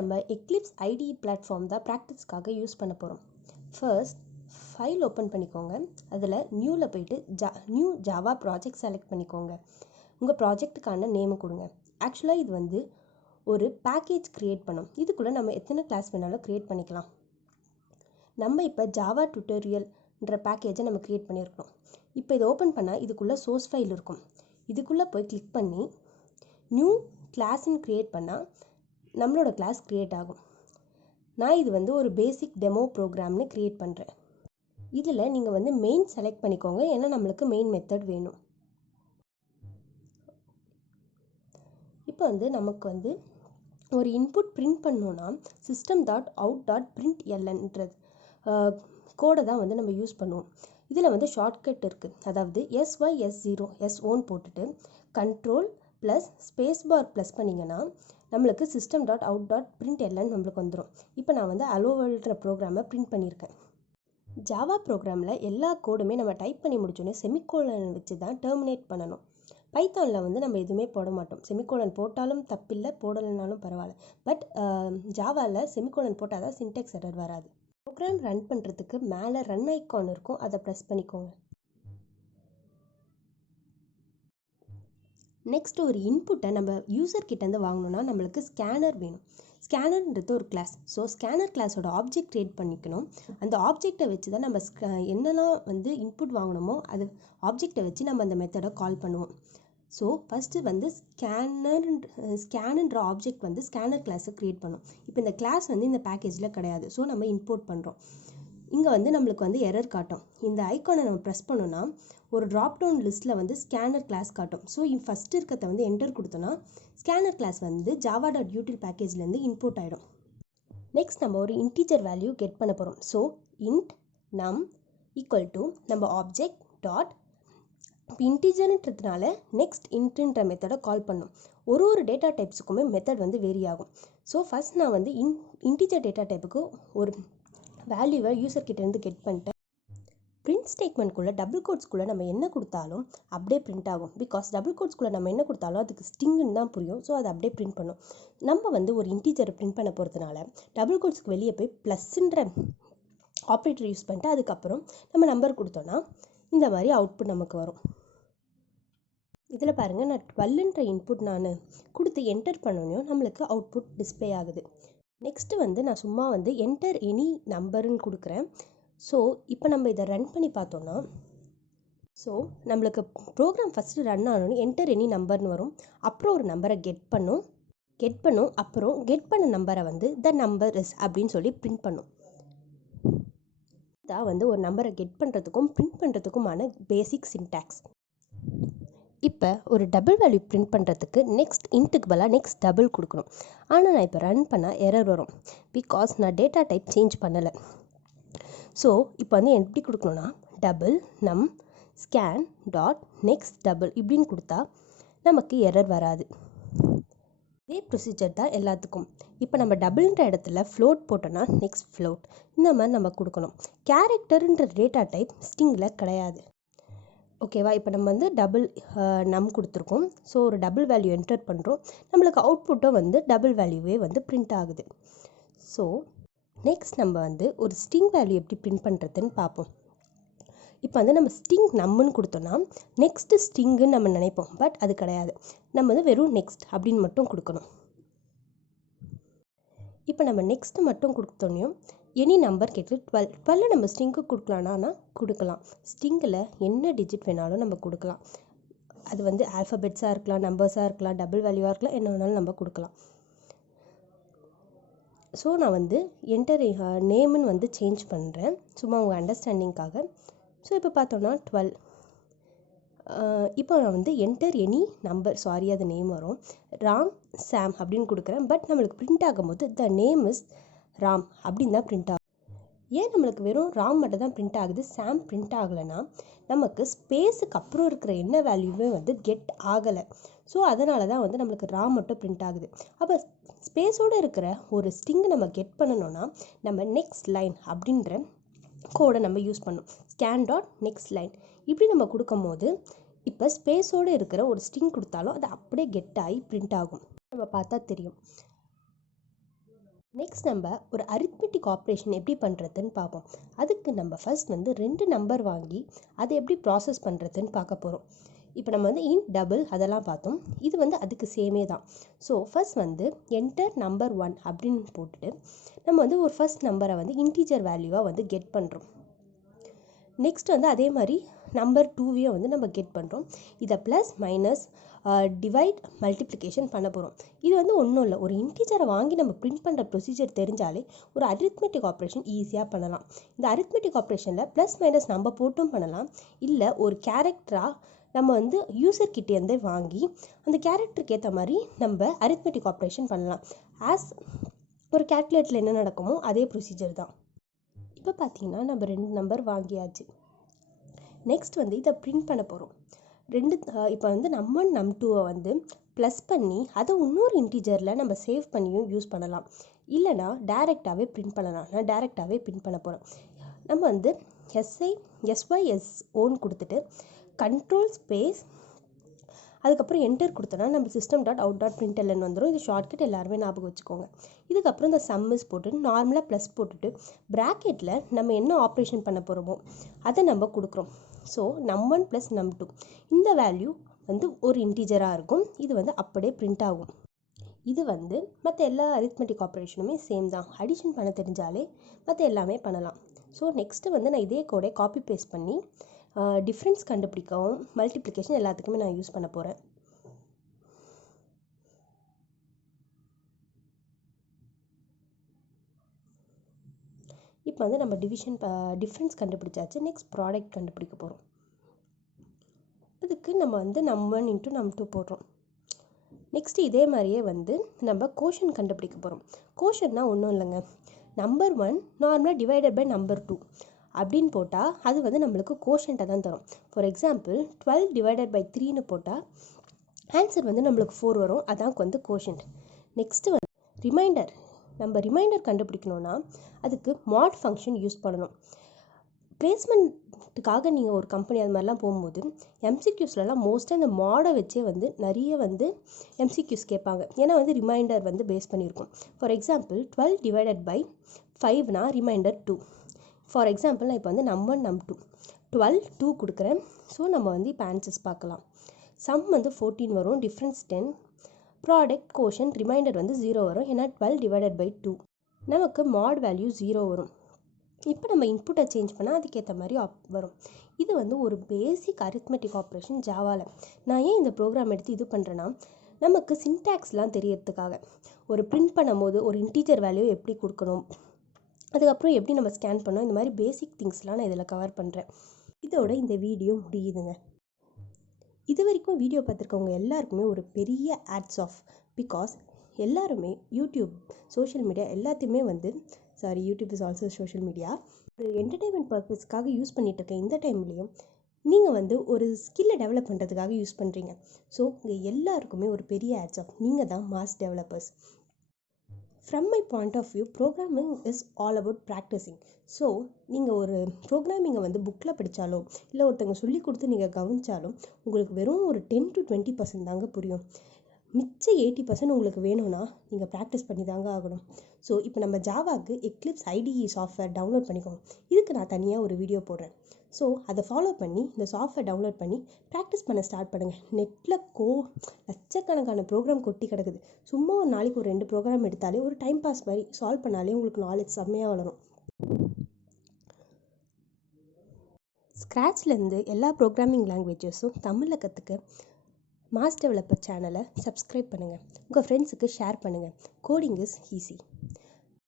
நம்ம Eclipse IDE platform தான் ப்ராக்டிஸ்க்காக use பண்ண போகிறோம். ஃபர்ஸ்ட் ஃபைல் ஓப்பன் பண்ணிக்கோங்க. அதில் நியூவில் போயிட்டு நியூ ஜாவா ப்ராஜெக்ட் செலக்ட் பண்ணிக்கோங்க. உங்கள் ப்ராஜெக்ட்டுக்கான நேமு கொடுங்க. ஆக்சுவலாக இது வந்து ஒரு பேக்கேஜ் க்ரியேட் பண்ணும். இதுக்குள்ளே நம்ம எத்தனை கிளாஸ் வேணாலும் க்ரியேட் பண்ணிக்கலாம். நம்ம இப்போ ஜாவா டியூட்டோரியல்ன்ற பேக்கேஜை நம்ம க்ரியேட் பண்ணியிருக்கோம். இப்போ இதை ஓப்பன் பண்ணால் இதுக்குள்ளே சோர்ஸ் ஃபைல் இருக்கும். இதுக்குள்ளே போய் கிளிக் பண்ணி நியூ கிளாஸ்ன்னு க்ரியேட் பண்ணால் நம்மளோட கிளாஸ் க்ரியேட் ஆகும். நான் இது வந்து ஒரு பேசிக் டெமோ ப்ரோக்ராம்னு க்ரியேட் பண்ணுறேன். இதில் நீங்கள் வந்து மெயின் செலக்ட் பண்ணிக்கோங்க, ஏன்னா நம்மளுக்கு மெயின் மெத்தட் வேணும். இப்போ வந்து நமக்கு வந்து ஒரு இன்புட் பிரிண்ட் பண்ணோன்னா system.out.printlnன்றது கோடை தான் வந்து நம்ம யூஸ் பண்ணுவோம். இதில் வந்து ஷார்ட்கட் இருக்குது. அதாவது SY S0 S1 போட்டுட்டு control plus space bar plus பண்ணிங்கன்னா நம்மளுக்கு system.out.println நம்மளுக்கு வந்துடும். இப்போ நான் வந்து அலோவல்ன்ற ப்ரோக்ராமை பிரிண்ட் பண்ணியிருக்கேன். ஜாவா ப்ரோக்ராமில் எல்லா கோடுமே நம்ம டைப் பண்ணி முடிச்சோன்னே செமிகோலன் வச்சு தான் டெர்மினேட் பண்ணணும். பைத்தானில் வந்து நம்ம எதுவுமே போட மாட்டோம். செமிகோலன் போட்டாலும் தப்பில்லை, போடலைனாலும் பரவாயில்ல. பட் ஜாவாவில் செமிகோலன் போட்டால் தான் சின்டெக்ஸ் எரர் வராது. ப்ரோக்ராம் ரன் பண்ணுறதுக்கு மேலே ரன் ஐக்கான் இருக்கும், அதை ப்ரெஸ் பண்ணிக்கோங்க. நெக்ஸ்ட் ஒரு இன்புட்டை நம்ம யூசர்கிட்டேருந்து வாங்கணுன்னா நம்மளுக்கு ஸ்கேனர் வேணும். ஸ்கேனர்ன்றது ஒரு கிளாஸ். ஸோ ஸ்கேனர் கிளாஸோட ஆப்ஜெக்ட் க்ரியேட் பண்ணிக்கணும். அந்த ஆப்ஜெக்டை வச்சு தான் நம்ம என்னெல்லாம் வந்து இன்புட் வாங்கணுமோ அது ஆப்ஜெக்டை வச்சு நம்ம அந்த மெத்தடை கால் பண்ணுவோம். ஸோ ஃபஸ்ட்டு வந்து ஸ்கேனுன்ற ஆப்ஜெக்ட் வந்து ஸ்கேனர் கிளாஸை க்ரியேட் பண்ணும். இப்போ இந்த கிளாஸ் வந்து இந்த பேக்கேஜில் கிடையாது. ஸோ நம்ம இம்போர்ட் பண்ணுறோம். இங்கே வந்து நம்மளுக்கு வந்து எரர் காட்டும். இந்த ஐக்கானை நம்ம ப்ரெஸ் பண்ணோன்னா ஒரு ட்ராப் டவுன் லிஸ்ட்டில் வந்து ஸ்கேனர் கிளாஸ் காட்டும். ஸோ ஃபஸ்ட்டு இருக்கிறத வந்து என்டர் கொடுத்தோன்னா ஸ்கேனர் கிளாஸ் வந்து java.util பேக்கேஜ்லேருந்து இம்போர்ட் ஆகிடும். நெக்ஸ்ட் நம்ம ஒரு இன்டீஜர் வேல்யூ கெட் பண்ண போகிறோம். So int num equal to நம்ம ஆப்ஜெக்ட் டாட் இப்போ இன்டீஜர்ன்றதுனால நெக்ஸ்ட் இன்ட்ன்ற மெத்தடை கால் பண்ணும். ஒரு டேட்டா டைப்ஸுக்குமே மெத்தட் வந்து வேரி ஆகும். ஸோ ஃபஸ்ட் நான் வந்து இன்டீஜர் டேட்டா டைப்புக்கு ஒரு வேல்யூவை யூசர்கிட்டேருந்து கெட் பண்ணிட்டேன். பிரிண்ட் ஸ்டேட்மெண்ட்குள்ளே டபுள் கோட்ஸ்குள்ளே நம்ம என்ன கொடுத்தாலும் அப்படியே பிரிண்ட் ஆகும். பிகாஸ் டபுள் கோட்ஸ்குள்ளே நம்ம என்ன கொடுத்தாலும் அதுக்கு ஸ்டிங்குன்னு தான் புரியும். ஸோ அதை அப்படியே பிரிண்ட் பண்ணும். நம்ம வந்து ஒரு இன்டீஜரை பிரிண்ட் பண்ண போகிறதுனால டபுள் கோட்ஸ்க்கு வெளியே போய் ப்ளஸ்ன்ற ஆப்ரேட்டர் யூஸ் பண்ணிட்டு அதுக்கப்புறம் நம்ம நம்பர் கொடுத்தோன்னா இந்த மாதிரி அவுட்புட் நமக்கு வரும். இதில் பாருங்கள், நான் 12ன்ற இன்புட் நான் கொடுத்து என்டர் பண்ணோன்னையும் நம்மளுக்கு அவுட்புட் டிஸ்பிளே ஆகுது. நெக்ஸ்ட்டு வந்து நான் சும்மா வந்து என்டர் எனி நம்பருன்னு கொடுக்குறேன். ஸோ இப்போ நம்ம இதை ரன் பண்ணி பார்த்தோன்னா நம்மளுக்கு ப்ரோக்ராம் ஃபஸ்ட்டு ரன் ஆனோன்னு என்டர் எனி நம்பர்னு வரும். அப்புறம் ஒரு நம்பரை கெட் பண்ணும். அப்புறம் கெட் பண்ண நம்பரை வந்து த நம்பர் இஸ் அப்படின்னு சொல்லி பிரிண்ட் பண்ணும். இதான் வந்து ஒரு நம்பரை கெட் பண்ணுறதுக்கும் பிரிண்ட் பண்ணுறதுக்குமான பேசிக் சின்டாக்ஸ். இப்போ ஒரு டபுள் வேல்யூ பிரிண்ட் பண்ணுறதுக்கு நெக்ஸ்ட் இன்ட்டுக்கு பதிலாக நெக்ஸ்ட் டபுள் கொடுக்கணும். ஆனால் நான் இப்போ ரன் பண்ணால் எரர் வரும். பிகாஸ் நான் டேட்டா டைப் சேஞ்ச் பண்ணலை. ஸோ இப்போ வந்து எப்படி கொடுக்கணுன்னா டபுள் நம் ஸ்கேன் டாட் நெக்ஸ்ட் டபுள் இப்படின்னு கொடுத்தா நமக்கு எரர் வராது. இதே ப்ரொசீஜர் தான் எல்லாத்துக்கும். இப்போ நம்ம டபுள்ன்ற இடத்துல ஃப்ளோட் போட்டோன்னா நெக்ஸ்ட் ஃப்ளோட் இந்த மாதிரி நம்ம கொடுக்கணும். கேரக்டருன்ற டேட்டா டைப் ஸ்டிங்கில் கிடையாது. ஓகேவா? இப்போ நம்ம வந்து டபுள் நம் கொடுத்துருக்கோம். ஸோ ஒரு டபுள் வேல்யூ என்டர் பண்ணுறோம். நம்மளுக்கு அவுட்புட்டும் வந்து டபுள் வேல்யூவே வந்து பிரிண்ட் ஆகுது. ஸோ நெக்ஸ்ட் நம்ம வந்து ஒரு ஸ்டிங் வேல்யூ எப்படி பிரிண்ட் பண்ணுறதுன்னு பார்ப்போம். இப்போ வந்து நம்ம ஸ்டிங் நம்முன்னு கொடுத்தோன்னா நெக்ஸ்ட்டு ஸ்டிங்குன்னு நம்ம நினைப்போம். பட் அது கிடையாது. நம்ம வந்து வெறும் நெக்ஸ்ட் அப்படின்னு மட்டும் கொடுக்கணும். இப்போ நம்ம நெக்ஸ்ட்டு மட்டும் கொடுத்தோன்னையும் எனி நம்பர் கேட்டு 12 நம்ம ஸ்ட்ரிங்கு கொடுக்கலான்னா கொடுக்கலாம். ஸ்ட்ரிங்கில் என்ன டிஜிட் வேணாலும் நம்ம கொடுக்கலாம். அது வந்து ஆல்ஃபபெட்ஸாக இருக்கலாம், நம்பர்ஸாக இருக்கலாம், டபுள் வேல்யூவாக இருக்கலாம், என்ன வேணாலும் நம்ம கொடுக்கலாம். ஸோ நான் வந்து என்டர் நேமுன்னு வந்து சேஞ்ச் பண்ணுறேன், சும்மா உங்கள் அண்டர்ஸ்டாண்டிங்காக. ஸோ இப்போ பார்த்தோன்னா 12. இப்போ நான் வந்து என்டர் எனி நம்பர், சாரி அது நேம் வரும், ராம் சாம் அப்படின்னு கொடுக்குறேன். பட் நம்மளுக்கு பிரிண்ட் ஆகும்போது த நேம் இஸ் ராம் அப்படின்னு தான் பிரிண்ட் ஆகும். ஏன் நம்மளுக்கு வெறும் ராம் மட்டும் தான் பிரிண்ட் ஆகுது, சாம் பிரிண்ட் ஆகலைன்னா நமக்கு ஸ்பேஸுக்கு அப்புறம் இருக்கிற என்ன வேல்யூவே வந்து கெட் ஆகலை. ஸோ அதனால தான் வந்து நம்மளுக்கு ராம் மட்டும் பிரிண்ட் ஆகுது. அப்போ ஸ்பேஸோடு இருக்கிற ஒரு ஸ்ட்ரிங்கை நம்ம கெட் பண்ணணும்னா நம்ம நெக்ஸ்ட் லைன் அப்படின்ற கோடை நம்ம யூஸ் பண்ணணும். ஸ்கேன் டாட் நெக்ஸ்ட் லைன் இப்படி நம்ம கொடுக்கும் போது இப்போ ஸ்பேஸோடு இருக்கிற ஒரு ஸ்ட்ரிங் கொடுத்தாலும் அது அப்படியே கெட் ஆகி பிரிண்ட் ஆகும். நம்ம பார்த்தா தெரியும். நெக்ஸ்ட் நம்ம ஒரு அரித்மெட்டிக் ஆப்ரேஷன் எப்படி பண்ணுறதுன்னு பார்ப்போம். அதுக்கு நம்ம ஃபர்ஸ்ட் வந்து 2 நம்பர் வாங்கி அதை எப்படி ப்ராசஸ் பண்ணுறதுன்னு பார்க்க போகிறோம். இப்போ நம்ம வந்து இன்ட் டபுள் அதெல்லாம் பார்த்தோம். இது வந்து அதுக்கு சேமே தான். ஸோ ஃபர்ஸ்ட் வந்து என்டர் நம்பர் 1 அப்படின்னு போட்டுட்டு நம்ம வந்து ஒரு ஃபர்ஸ்ட் நம்பரை வந்து இன்டீஜர் வேல்யூவாக வந்து கெட் பண்ணுறோம். நெக்ஸ்ட் வந்து அதே மாதிரி நம்பர் 2வையும் வந்து நம்ம கெட் பண்ணுறோம். இதை ப்ளஸ் மைனஸ் டிவைட் மல்டிப்ளிகேஷன் பண்ண போகிறோம். இது வந்து ஒன்றும் இல்லை, ஒரு இன்டீஜரை வாங்கி நம்ம பிரிண்ட் பண்ணுற ப்ரொசீஜர் தெரிஞ்சாலே ஒரு அரித்மெட்டிக் ஆப்ரேஷன் ஈஸியாக பண்ணலாம். இந்த அரித்மெட்டிக் ஆப்ரேஷனில் ப்ளஸ் மைனஸ் நம்ம போட்டும் பண்ணலாம், இல்லை ஒரு கேரக்டராக நம்ம வந்து யூசர்கிட்டேருந்தே வாங்கி அந்த கேரக்டருக்கு ஏற்ற மாதிரி நம்ம அரித்மெட்டிக் ஆப்ரேஷன் பண்ணலாம். ஆஸ் ஒரு கேல்குலேட்டரில் என்ன நடக்குமோ அதே ப்ரொசீஜர் தான். இப்போ பார்த்தீங்கன்னா நம்ம 2 நம்பர் வாங்கியாச்சு. நெக்ஸ்ட் வந்து இதை பிரிண்ட் பண்ண போகிறோம். இப்போ வந்து நம்1 நம்2 வந்து ப்ளஸ் பண்ணி அதை இன்னொரு இன்டீஜரில் நம்ம சேவ் பண்ணியும் யூஸ் பண்ணலாம், இல்லைனா டேரெக்டாகவே பிரிண்ட் பண்ணலாம். நான் டேரெக்டாகவே பிரிண்ட் பண்ண போகிறேன். நம்ம வந்து எஸ்ஒய்எஸ் ஓன் கொடுத்துட்டு கண்ட்ரோல் ஸ்பேஸ் அதுக்கப்புறம் என்டர் கொடுத்தோன்னா நம்ம system dot out dot println வந்துடும். இது ஷார்ட்கட் எல்லாருமே ஞாபகம் வச்சுக்கோங்க. இதுக்கப்புறம் இந்த சம்மிஸ் போட்டு நார்மலாக ப்ளஸ் போட்டுட்டு ப்ராக்கெட்டில் நம்ம என்ன ஆப்ரேஷன் பண்ண போகிறோமோ அதை நம்ம கொடுக்குறோம். ஸோ நம்1 ப்ளஸ் நம்2 இந்த வேல்யூ வந்து ஒரு இன்டீஜராக இருக்கும். இது வந்து அப்படியே பிரிண்ட் ஆகும். இது வந்து மற்ற எல்லா அரித்மெட்டிக் ஆப்ரேஷனுமே சேம் தான். அடிஷன் பண்ண தெரிஞ்சாலே மற்ற எல்லாமே பண்ணலாம். ஸோ நெக்ஸ்ட்டு வந்து நான் இதே கோடை காப்பி பேஸ்ட் பண்ணி டிஃப்ரென்ஸ் கண்டுபிடிக்கவும் மல்டிப்ளிகேஷன் எல்லாத்துக்குமே நான் யூஸ் பண்ண போகிறேன். இப்போ வந்து நம்ம டிஃப்ரென்ஸ் கண்டுபிடிச்சாச்சு. நெக்ஸ்ட் ப்ராடக்ட் கண்டுபிடிக்க போகிறோம். அதுக்கு நம்ம வந்து நம்1 இன்ட்டு நம்2 போடுறோம். நெக்ஸ்ட்டு இதே மாதிரியே வந்து நம்ம கோஷன் கண்டுபிடிக்க போகிறோம். கோஷன்னா ஒன்றும் இல்லைங்க, நம்பர் 1 நார்மலாக டிவைடட் பை நம்பர் 2 அப்படின்னு போட்டால் அது வந்து நம்மளுக்கு கோஷன்ட்டை தான் தரும். ஃபார் எக்ஸாம்பிள் 12 டிவைடட் பை 3ன்னு போட்டால் ஆன்சர் வந்து நம்மளுக்கு 4 வரும். அதான் வந்து கோஷன்ட். நெக்ஸ்ட்டு வந்து ரிமைண்டர். நம்ம ரிமைண்டர் கண்டுபிடிக்கணுன்னா அதுக்கு மாட் ஃபங்க்ஷன் யூஸ் பண்ணணும். பிளேஸ்மெண்ட்டுக்காக நீங்கள் ஒரு கம்பெனி அது மாதிரிலாம் போகும்போது எம்சிக்யூஸ்லாம் மோஸ்ட்டாக இந்த மாடை வச்சே வந்து நிறைய வந்து எம்சிக்யூஸ் கேட்பாங்க. ஏன்னா வந்து ரிமைண்டர் வந்து பேஸ் பண்ணியிருக்கும். ஃபார் எக்ஸாம்பிள் 12 டிவைடட் பை 5னா ரிமைண்டர் 2. ஃபார் எக்ஸாம்பிள் நான் இப்போ வந்து நம்1 நம்2 12 2 கொடுக்குறேன். ஸோ நம்ம வந்து இப்போ ஆன்சர்ஸ் பார்க்கலாம். சம் வந்து 14 வரும், டிஃப்ரென்ஸ் 10, ப்ராடக்ட் கோஷன் ரிமைண்டர் வந்து 0 வரும். ஏன்னா 12 டிவைடட் பை 2 நமக்கு மாட் வேல்யூ 0 வரும். இப்போ நம்ம இன்புட்டை சேஞ்ச் பண்ணால் அதுக்கேற்ற மாதிரி வரும். இது வந்து ஒரு பேசிக் அரித்மெட்டிக் ஆப்ரேஷன் ஜாவாவில். நான் ஏன் இந்த ப்ரோக்ராம் எடுத்து இது பண்ணுறேன்னா நமக்கு சின்டாக்ஸ்லாம் தெரியறதுக்காக. ஒரு பிரிண்ட் பண்ணும்போது ஒரு இன்டீஜர் வேல்யூ எப்படி கொடுக்கணும், அதுக்கப்புறம் எப்படி நம்ம ஸ்கேன் பண்ணோம், இந்த மாதிரி பேசிக் திங்ஸ்லாம் நான் இதில் கவர் பண்ணுறேன். இதோட இந்த வீடியோ முடியுதுங்க. இது வரைக்கும் வீடியோ பார்த்துருக்கவங்க எல்லாருக்குமே ஒரு பெரிய ஆட்ஸ் ஆஃப். பிகாஸ் எல்லாருமே யூடியூப் சோஷியல் மீடியா எல்லாத்தையுமே வந்து YouTube is also social media ஒரு என்டர்டெயின்மெண்ட் பர்பஸ்க்காக யூஸ் பண்ணிகிட்டு இருக்கேன். இந்த டைம்லேயும் நீங்கள் வந்து ஒரு ஸ்கில்லை டெவலப் பண்ணுறதுக்காக யூஸ் பண்ணுறீங்க. ஸோ உங்கள் எல்லாருக்குமே ஒரு பெரிய ஆட்ஸ் ஆஃப். நீங்கள் தான் mass developers. From my point of view, programming is all about practicing. So நீங்கள் ஒரு ப்ரோக்ராமிங்கை வந்து புக்கில் படித்தாலோ இல்லை ஒருத்தங்க சொல்லி கொடுத்து நீங்கள் கவனித்தாலும் உங்களுக்கு வெறும் ஒரு 10 to 20% தாங்க புரியும். மிச்ச 80% உங்களுக்கு வேணும்னா நீங்கள் ப்ராக்டிஸ் பண்ணி தாங்க ஆகணும். ஸோ இப்போ நம்ம ஜாவாக்கு எக்லிப்ஸ் ஐடிஇ சாஃப்ட்வேர் டவுன்லோட் பண்ணிக்கோங்க. இதுக்கு நான் தனியாக ஒரு வீடியோ போடுறேன். ஸோ அதை ஃபாலோ பண்ணி இந்த சாஃப்ட்வேர் டவுன்லோட் பண்ணி ப்ராக்டிஸ் பண்ண ஸ்டார்ட் பண்ணுங்கள். நெட்டில் லட்சக்கணக்கான ப்ரோக்ராம் கொட்டி கிடக்குது. சும்மா ஒரு நாளைக்கு ஒரு 2 ப்ரோக்ராம் எடுத்தாலே ஒரு டைம் பாஸ் மாதிரி சால்வ் பண்ணாலே உங்களுக்கு நாலேஜ் செம்மையாக வளரும். ஸ்க்ராட்ச்லேருந்து எல்லா ப்ரோக்ராமிங் லாங்குவேஜஸும் தமிழில் கற்றுக்க மாஸ் டெவலப்பர் சேனலை சப்ஸ்கிரைப் பண்ணுங்கள். உங்கள் ஃப்ரெண்ட்ஸுக்கு ஷேர் பண்ணுங்கள். Coding is easy.